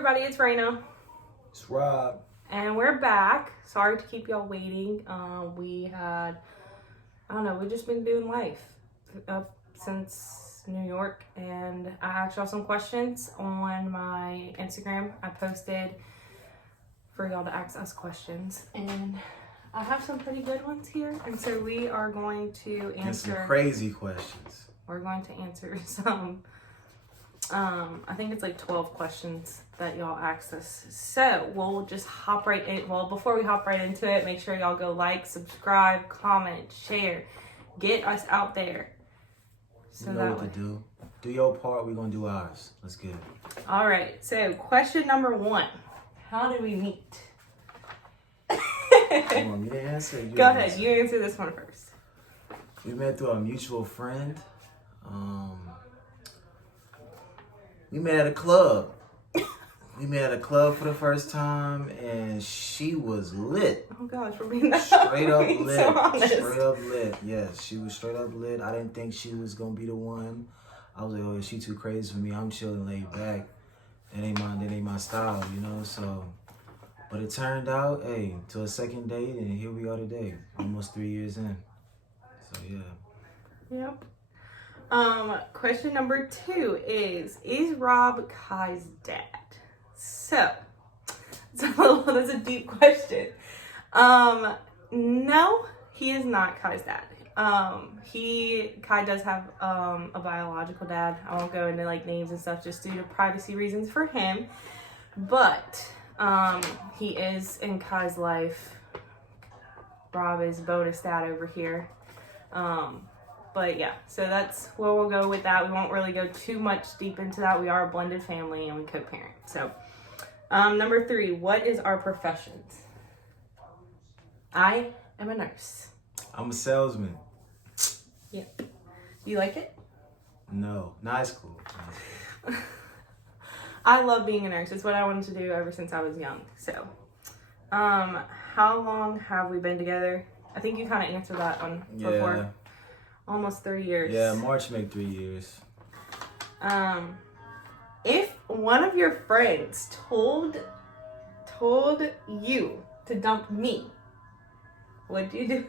everybody, it's Raina. It's Rob. And we're back. Sorry to keep y'all waiting. We've just been doing life up since New York, and I asked y'all some questions on my Instagram. I posted for y'all to ask us questions, and I have some pretty good ones here, and so we are going to answer some crazy questions. We're going to answer some I think it's like 12 questions that y'all asked us. So we'll just hop right in. Well, before we hop right into it, make sure y'all go like, subscribe, comment, share. Get us out there. So you know what to do. Do your part, we're going to do ours. Let's get it. All right. So question number 1. How did we meet? Come on, you answer. Go ahead. You answer this one first. We met through a mutual friend. We met at a club. We met at a club for the first time, and she was lit. Oh gosh, we're being straight up lit. So honest. Straight up lit. Yes, she was straight up lit. I didn't think she was gonna be the one. I was like, oh, she too crazy for me. I'm chilling, laid back. That ain't my style, you know. So, but it turned out, hey, to a second date, and here we are today, almost 3 years in. So yeah. Yep. Question number 2 is Rob Kai's dad? So, that's a deep question. No, he is not Kai's dad. Kai does have, a biological dad. I won't go into like names and stuff just due to privacy reasons for him. But, he is in Kai's life. Rob is bonus dad over here. But yeah, so that's where we'll go with that. We won't really go too much deep into that. We are a blended family and we co-parent. So, number 3, what is our professions? I am a nurse. I'm a salesman. Yeah. Do you like it? No, nice school. I love being a nurse. It's what I wanted to do ever since I was young. So, how long have we been together? I think you kind of answered that one before. Yeah. Almost 3 years. Yeah, March make 3 years. If one of your friends told you to dump me, what'd you do?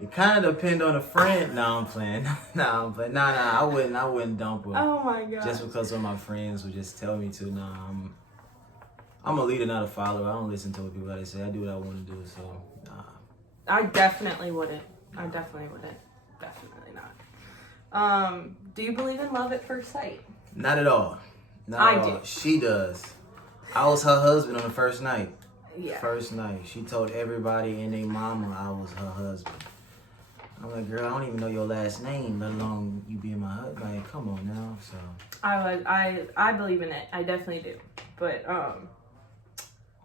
It kind of depend on a friend. No, I'm playing. Nah, I wouldn't dump her. Oh my god. Just because one of my friends would just tell me to. Nah, I'm a leader, not a follower. I don't listen to what people gotta say. I do what I want to do. So, nah. I definitely wouldn't. Definitely not. Do you believe in love at first sight? Not at all. I do. She does. I was her husband on the first night. Yeah. First night. She told everybody and their mama I was her husband. I'm like, girl, I don't even know your last name, let alone you being my husband. Like, come on now. So I believe in it. I definitely do. But I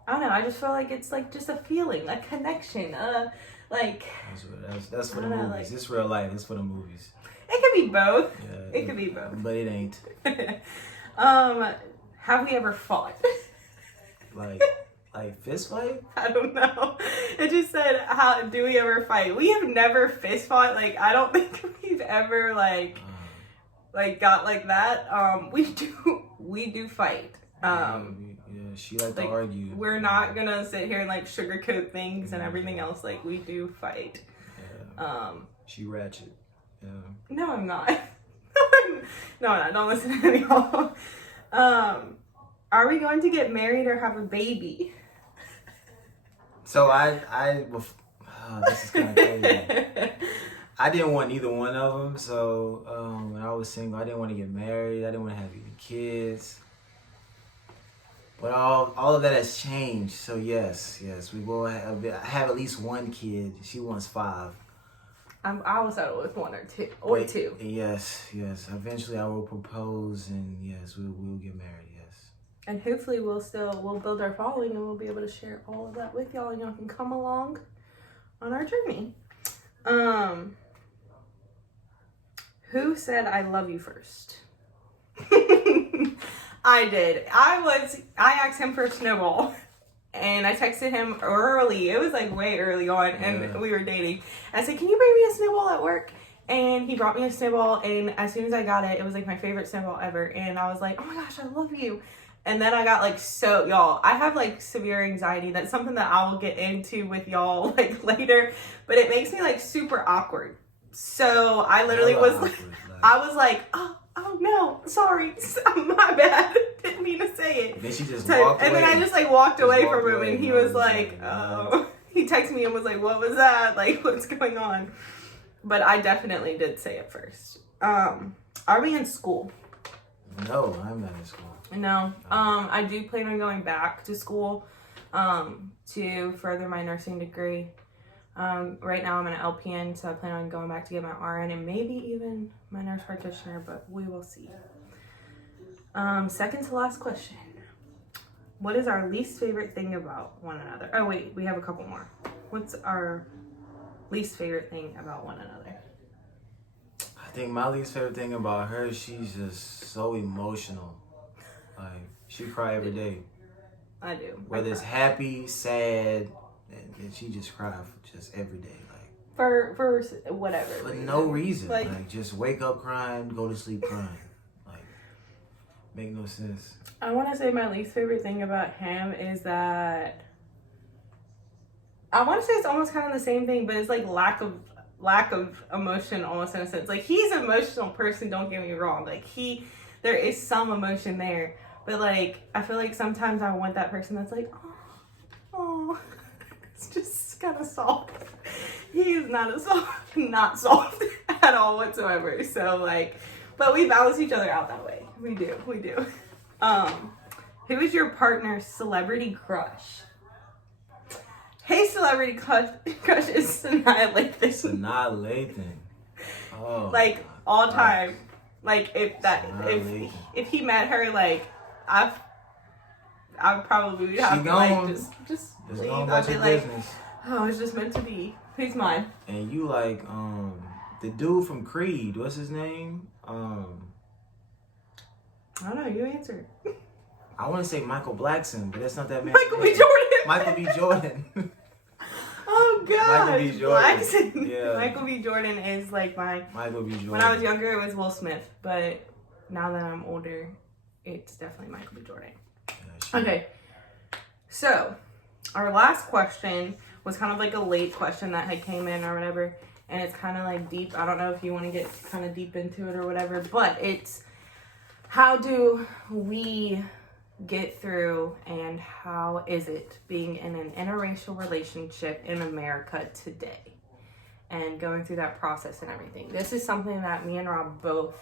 don't know. I just feel like it's like just a feeling, a connection. That's for the movies. It's real life. It's for the movies. It could be both. Yeah, it could be both. But it ain't. Have we ever fought? like fist fight? I don't know. It just said, how do we ever fight? We have never fist fought. Like, I don't think we've ever got like that. We do fight. Yeah, she like to argue. We're not gonna sit here and like sugarcoat things and everything else. Like, we do fight. Yeah. She ratchet. Yeah. No, I'm not. No, I'm not. Don't listen to any of y'all. Are we going to get married or have a baby? So this is kind of crazy. I didn't want either one of them. So when I was single, I didn't want to get married. I didn't want to have any kids. But all of that has changed. So yes, we will have at least one kid. She wants 5. I will settle with 1 or 2 2. Yes. Eventually, I will propose, and yes, we will get married. Yes. And hopefully, we'll build our following, and we'll be able to share all of that with y'all, and y'all can come along on our journey. Who said I love you first? I did. I asked him for a snowball. And I texted him early. It was like way early on, and we were dating. I said, "Can you bring me a snowball at work?" And he brought me a snowball, and as soon as I got it, it was like my favorite snowball ever. And I was like, "Oh my gosh, I love you." And then I got like, so y'all, I have like severe anxiety. That's something that I will get into with y'all like later, but it makes me like super awkward. So I literally was like, I was like, oh no, sorry, my bad, didn't mean to say it. And then she just walked away. And then I just like walked away from him, and he was like, oh, he texted me and was like, what was that? Like, what's going on? But I definitely did say it first. Are we in school? No, I'm not in school. No. I do plan on going back to school to further my nursing degree. Right now I'm an LPN, so I plan on going back to get my RN and maybe even my nurse practitioner, but we will see. Second to last question. What is our least favorite thing about one another? Oh wait, we have a couple more. What's our least favorite thing about one another? I think my least favorite thing about her, she's just so emotional. Like, she cry every day. I do. Whether it's happy, sad, and she just cry just every day. Like, for whatever. For no reason. Like, just wake up crying, go to sleep crying. Like, make no sense. I want to say my least favorite thing about him is that I want to say it's almost kind of the same thing, but it's like lack of emotion almost in a sense. Like, he's an emotional person, don't get me wrong. Like, there is some emotion there. But, like, I feel like sometimes I want that person that's like, oh, it's just kind of soft. He is not soft at all whatsoever. So, like, but we balance each other out that way. We do. Who is your partner's celebrity crush? Hey, celebrity crush is Sanaa Lathan. Sanaa Lathan. Oh. Like, all time. Like, if he met her, like, I probably would have to, like, just leave. I'd be like, oh, it's just meant to be. Who's mine? And you like, the dude from Creed, what's his name? I don't know, you answer. I want to say Michael Blackson, but that's not that man. Michael B. Jordan. Michael B. Jordan. Oh God. Michael B. Jordan. Blackson. Yeah. Michael B. Jordan is like my. Michael B. Jordan. When I was younger, it was Will Smith, but now that I'm older, it's definitely Michael B. Jordan. Yeah, sure. Okay. So, our last question was kind of like a late question that had came in or whatever, and it's kind of like deep. I don't know if you want to get kind of deep into it or whatever, but it's how do we get through and how is it being in an interracial relationship in America today and going through that process and everything. This is something that me and Rob both,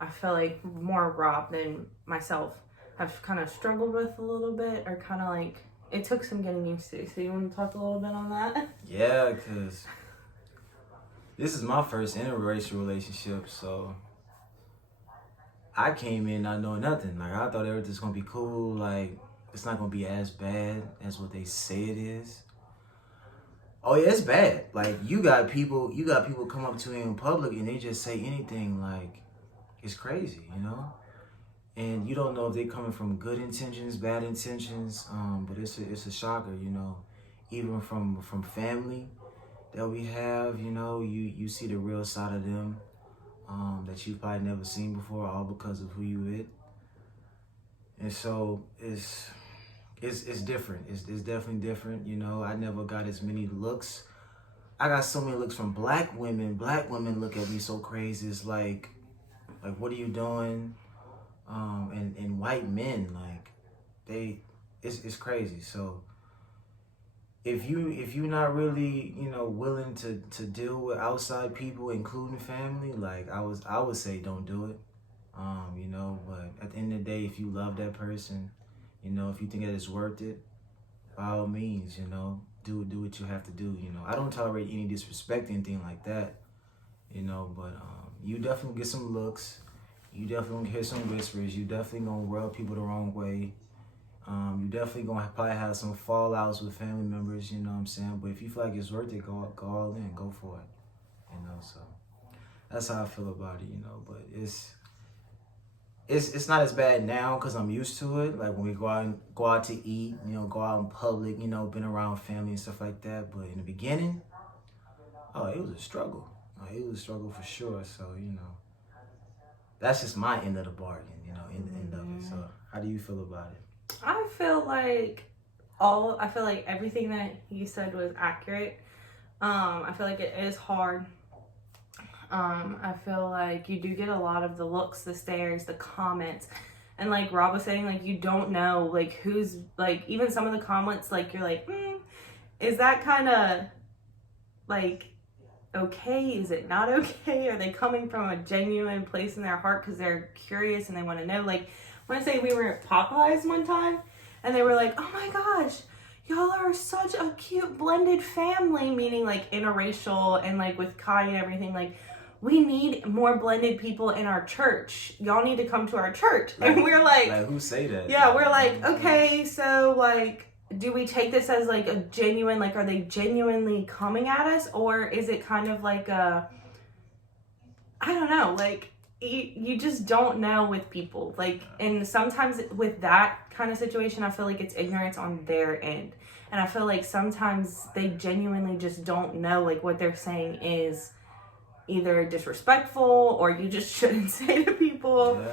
I feel like more Rob than myself, have kind of struggled with a little bit, or kind of like it took some getting used to. So you want to talk a little bit on that? Yeah, because this is my first interracial relationship, so I came in not knowing nothing. Like, I thought everything's gonna be cool. Like, it's not gonna be as bad as what they say it is. Oh yeah, it's bad. Like, you got people come up to me in public and they just say anything. Like, it's crazy, you know. And you don't know if they're coming from good intentions, bad intentions. But it's a shocker, you know. Even from family that we have, you know, you see the real side of them. That you've probably never seen before, all because of who you with. And so it's different. It's definitely different. You know, I never got as many looks. I got so many looks from black women. Black women look at me so crazy. It's like what are you doing? And white men, like, it's crazy. So if you're not really, you know, willing to deal with outside people, including family, like, I would say don't do it. You know, but at the end of the day, if you love that person, you know, if you think that it's worth it, by all means, you know, do what you have to do. You know, I don't tolerate any disrespect, anything like that. You know, but you definitely get some looks. You definitely gonna hear some whispers. You definitely gonna rub people the wrong way. You definitely gonna probably have some fallouts with family members, you know what I'm saying? But if you feel like it's worth it, go all in, go for it, you know. So that's how I feel about it, you know. But it's not as bad now because I'm used to it. Like, when we go out to eat, you know, go out in public, you know, been around family and stuff like that. But in the beginning, oh, it was a struggle. It was a struggle for sure. So, you know, that's just my end of the bargain, you know, end of it. So How do you feel about it? I feel like everything that you said was accurate. I feel like it is hard. I feel like you do get a lot of the looks, the stares, the comments. And like Rob was saying, like, you don't know, like, who's, like, even some of the comments, like, you're like, is that kind of, like, okay? Is it not okay? Are they coming from a genuine place in their heart because they're curious and they want to know? Like, I want to say we were at Popeyes one time, and they were like, oh my gosh, y'all are such a cute blended family, meaning, like, interracial, and, like, with Kai and everything, like, we need more blended people in our church. Y'all need to come to our church. Like, and we're like, who say that? Yeah, we're like, okay, so, like, do we take this as, like, a genuine, like, are they genuinely coming at us? Or is it kind of like I don't know, like, you just don't know with people. Like, and sometimes with that kind of situation, I feel like it's ignorance on their end. And I feel like sometimes they genuinely just don't know, like, what they're saying is either disrespectful or you just shouldn't say to people.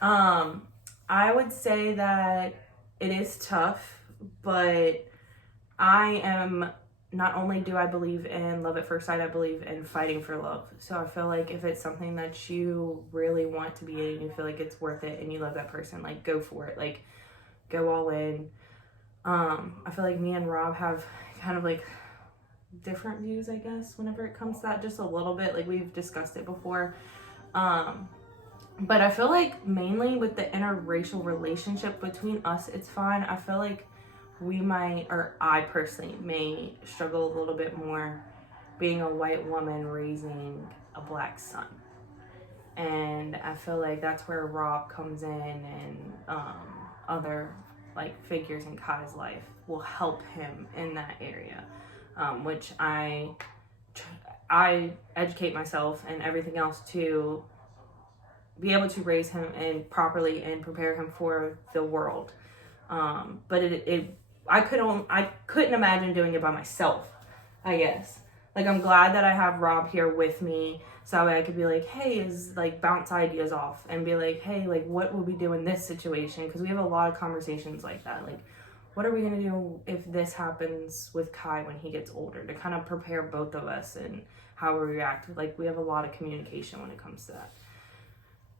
Yeah. I would say that it is tough, but I am, not only do I believe in love at first sight, I believe in fighting for love. So I feel like if it's something that you really want to be in and you feel like it's worth it and you love that person, like, go for it. Like, go all in. I feel like me and Rob have kind of like different views, I guess, whenever it comes to that, just a little bit. Like, we've discussed it before. But I feel like mainly with the interracial relationship between us, it's fine. I feel like we might, or I personally may struggle a little bit more being a white woman raising a black son. And I feel like that's where Rob comes in, and other, like, figures in Kai's life will help him in that area. Which I educate myself and everything else to be able to raise him and properly and prepare him for the world. But I couldn't imagine doing it by myself, I guess. Like, I'm glad that I have Rob here with me, so that way I could be like, hey, bounce ideas off and be like, hey, like, what would we do in this situation? Because we have a lot of conversations like that. Like, what are we going to do if this happens with Kai when he gets older, to kind of prepare both of us and how we react. Like, we have a lot of communication when it comes to that.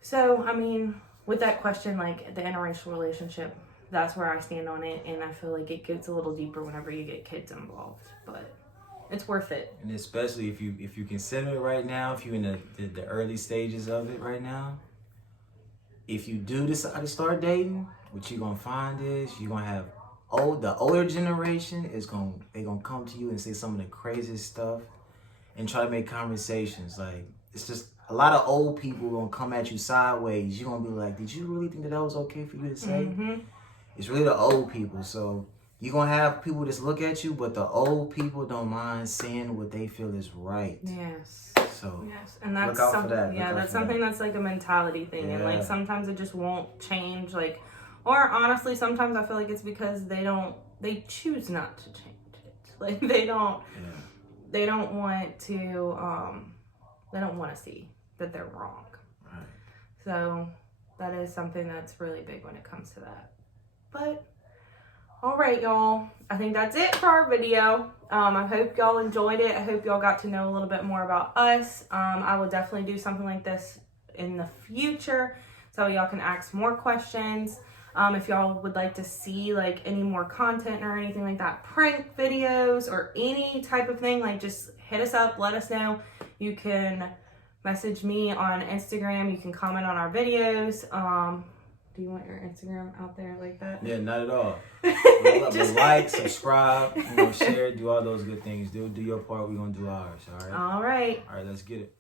So, I mean, with that question, like, the interracial relationship, that's where I stand on it. And I feel like it gets a little deeper whenever you get kids involved, but it's worth it. And especially if you consider it right now, if you're in the early stages of it right now, if you do decide to start dating, what you're going to find is you're going to have the older generation they're gonna come to you and say some of the craziest stuff and try to make conversations. Like, it's just a lot of old people gonna come at you sideways. You're gonna be like, did you really think that was okay for you to say? Mm-hmm. It's really the old people. So you're gonna have people just look at you, but the old people don't mind saying what they feel is right. Yes. So yes, and that's look out for that. Yeah, that's something that's like a mentality thing, and like sometimes it just won't change. Like, or honestly, sometimes I feel like it's because they choose not to change it. Like, they don't want to see that they're wrong. Right. So that is something that's really big when it comes to that. But all right, y'all, I think that's it for our video. I hope y'all enjoyed it. I hope y'all got to know a little bit more about us. I will definitely do something like this in the future so y'all can ask more questions. If y'all would like to see like any more content or anything like that, prank videos or any type of thing, like, just hit us up, let us know. You can message me on Instagram. You can comment on our videos. Do you want your Instagram out there like that? Yeah, not at all. Just like, subscribe, share, do all those good things. Do your part. We're going to do ours, all right? All right. All right, let's get it.